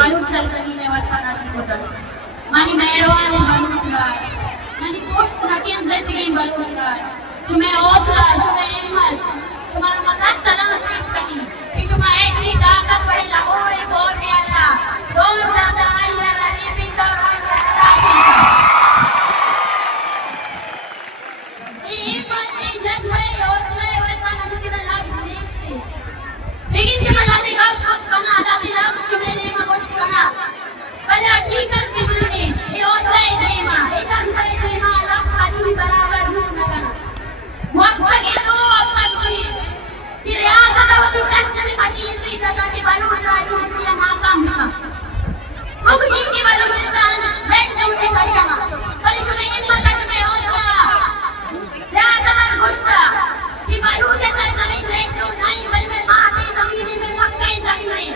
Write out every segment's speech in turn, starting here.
Balut सरजमीन वस्तानात होतात मानी मेहरबान बालूच राज मानी पोस्ट हकीम जिंदगी बालूच राज तुम्हें हौसला तुम्हें हिम्मत तुम्हारा मसाद सलामत पेश करी कि तुम्हें इतनी ताकत बड़ी लाहौर एक और ने अल्लाह दो दादा आइला रे पिता राजी ये मत जज्बे हौसले वस्तानात के लाभ नहीं लेकिन के मलाते का कुछ बना लाते लाभ तुम्हें ने कुछ बना पर हकीकत में मिलने ये हौसला है देमा एक हौसला है देमा लाभ साथी भी बराबर नहीं लगना मस्त के दो अपना कोई कि रियासत होती सच में मशीनरी जगह के बालूच राज बच्चियां नाकाम निका वो खुशी की बलूचिस्तान बैठ जाऊंगे सारी जमा पर इसमें हिम्मत में हौसला रियासत और गुस्सा कि बालूच सरजमीन रेट जो नहीं बल्कि माते जमीन में मक्के जमीन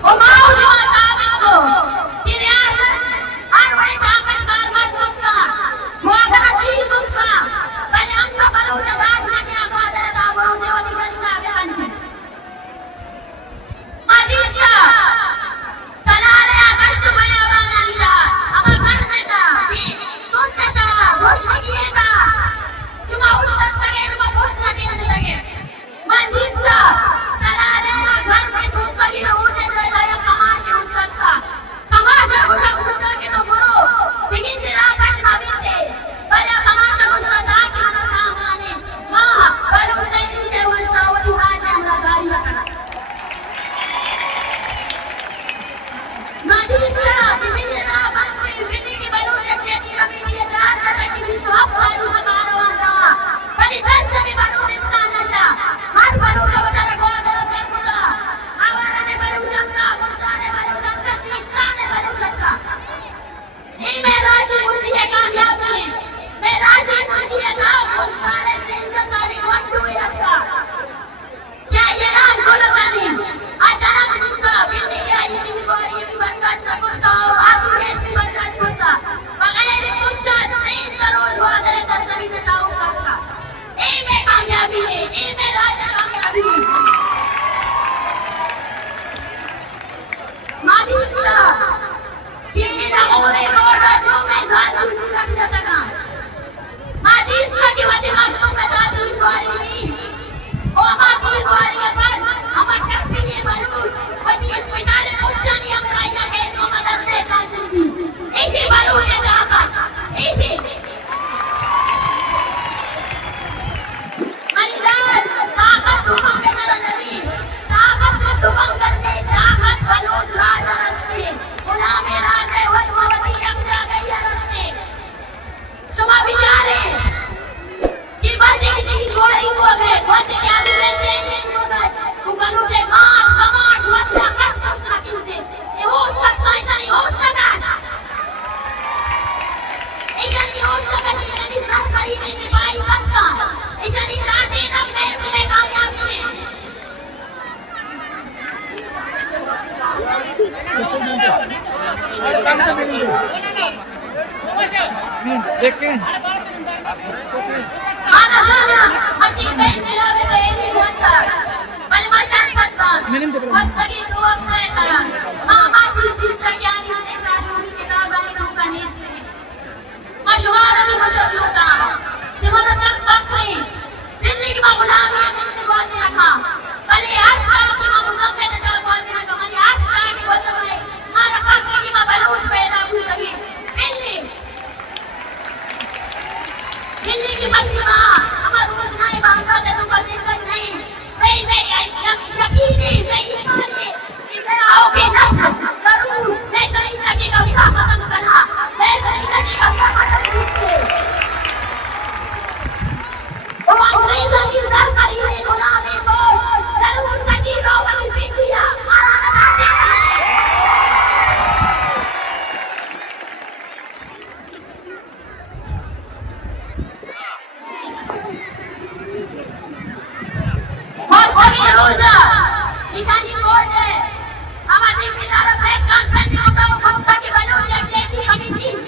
ओ माओ जो साबित को कि रियासत हर बड़ी ताकत का मर्ज का वो अगर असील का पहले अंग बलूच दाश ने क्या गादर का बरो देवनी जल साबे बनते मदीसा तलारे आकाश तो बयान आनिला अमा करने का भी तुमने का घोषणा किएगा चुमा उस तक चुमा घोषणा किए लगे मदीसा तलारे घर में सूत लगी रोजे जलाया कमाशे उसका कमाशा घुसा घुसा के तो करो लेकिन तेरा कच ना बीते पहले कमाशा घुसा था कि ना सामने मां पर उसका ही के वस्ता वो आज हमरा गाड़ी रखना मदीसा कि मेरा बात कोई बिल्ली की बलूच के कभी नहीं जा करता कि विश्वास वालों का कारवां था पर सच में बलूचिस्तान नशा हर बलूच बता को दर से खुदा आवारा ने बलूच का मुस्तान ने बलूच का सिस्तान ने बलूच का ये मैं राजी मुझे कामयाब है मैं राजी मुझे का मुस्तान से इंतजारी वंडू यात्रा क्या ये नाम बोलो सानी अचानक तुमका बिल्ली के आई भी बारी भी बर्दाश्त कर सकता आंसू केस भी बर्दाश्त करता बगैर कुछ से रोज वादे कर जमीन का उसका ए मैं कामयाबी है ए मैं राजा कामयाबी है मदीसा कि लाहौर रोजा जो मैं जादू रख देता ना मदीसा की वजह मस्तों का जादू बारी नहीं ओ बाकी बारी पर हम टप्पी ने बलूच पति अस्पताल पहुंचानी हम राजा है तो मदद दे कातिल भी ऐसे बलूच है ताकत ऐसे मनीराज ताकत तुम के सर नबी ताकत से तुम करते ताकत बलूच राज रस्ते गुलाम राज है वलवती हम जा गई रस्ते सुबह विचारे कि बंदे की तीन गोली हो गए बंदे के आंसू में चेंज हो गए वो बलूच है मार कमाश वंदा कस कस ना किनसे ये होश तक का ऐसा नहीं होश तक ऐसा नहीं होश तक ऐसा नहीं सब खरीदने से भाई तक का ऐसा नहीं राजे नब में उसने कामयाबी में लेकिन आना जाना अच्छी कहीं मिला बेटे नहीं होता बल मस्तान पत्ता मस्तगी तो अब मैं करा मामा चीज जिसका क्या नहीं से राजोरी के दागानी नौका नहीं से मशवारा भी मशहूर होता तुम्हारा सब बकरी दिल्ली की गुलामी है तुमने बाजी रखा भले हर साल की मां मुजम्मिल का बाजी रखा भले हर साल की बोलते हुए मारा बकरी की मां बलूच पैदा हुई लगी दिल्ली की बच्ची मां हमारी रोशनाई बांधा दे तो बस इतना नहीं मैं यकीनी मैं ईमान है कि मैं आओगे नस्ल जरूर मैं सही नशे का विसाख खत्म करना मैं सही नशे का विसाख खत्म कीजिए वो अंग्रेजों की सरकारी ने गुलामी को जरूर नजीरों वाली पिंडिया मारा ना रोजा निशानी बोर्ड है हमारी जिम्मेदार प्रेस कॉन्फ्रेंस में बताओ घोषणा की बलूच एग्जीक्यूटिव कमेटी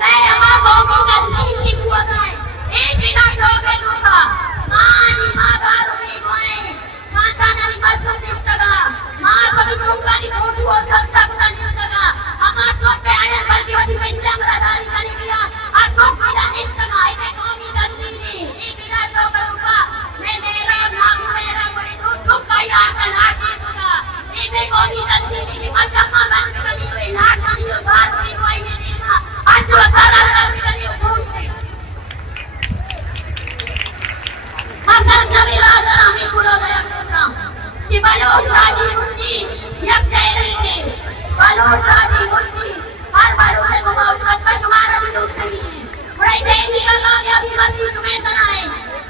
मैं अम्मा कौमी तस्लीम की बुआ गाय एक बिना चौके दूंगा मानी माँ गालों में गोए माता नाली मर्दों निष्ठगा माँ कभी चुंगानी फोटो और दस्ता कुदा निष्ठगा अम्मा चौक पे आया बल्कि वही पैसे हमारा दारी खाने किया आज चौक कुदा निष्ठगा एक कौमी तस्लीम एक बिना चौके दूंगा मैं मेरा नाम मेरा कोई तो चुप का यार का लाशी दूंगा एक कौमी तस्लीम की अच्छा माँ बन के बनी हुई लाशी जो बाल में कोई नहीं था जो सारा करने का ये पूछ है मसन कभी राजा हमें बुला गया प्रोग्राम कि बलोच राजी मुंची यक तेरे के बलोच राजी मुंची हर बलोच को मौसम पर शुमार अभी दोष नहीं है उड़ाई देगी करना कि अभी मर्जी सुबह सनाए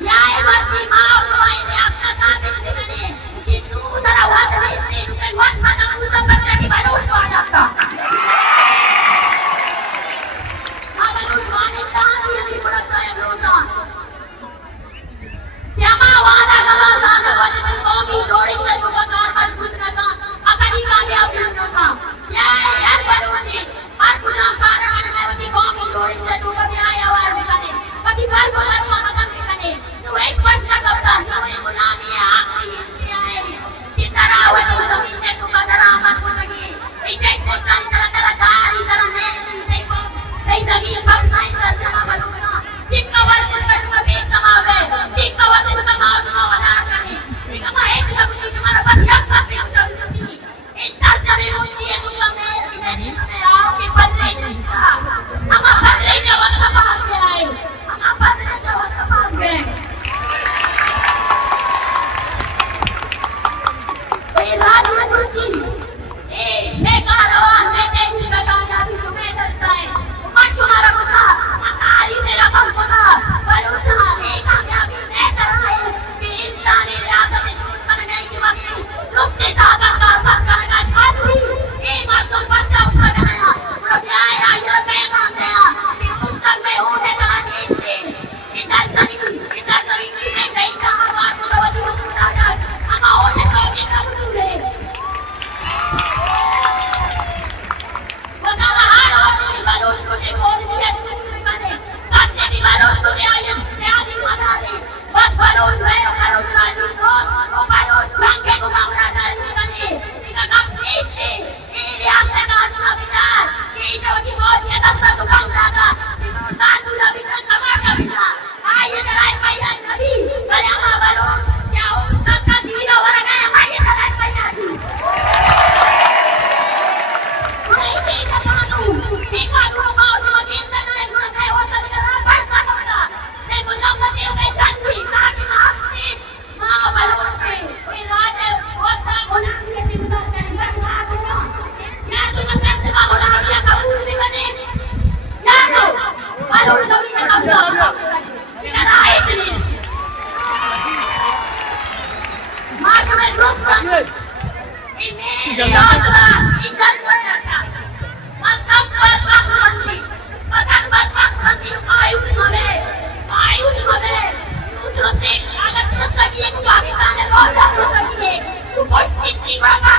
या ये मर्जी माँ शुमाई ने अपना साबित भी बने कि तू तरह हुआ तो इसने तू कहीं बहुत खत्म तू तब बच्चा की बलोच को आ जाता Pakistan'e borca dursa diye bu boş titri bırak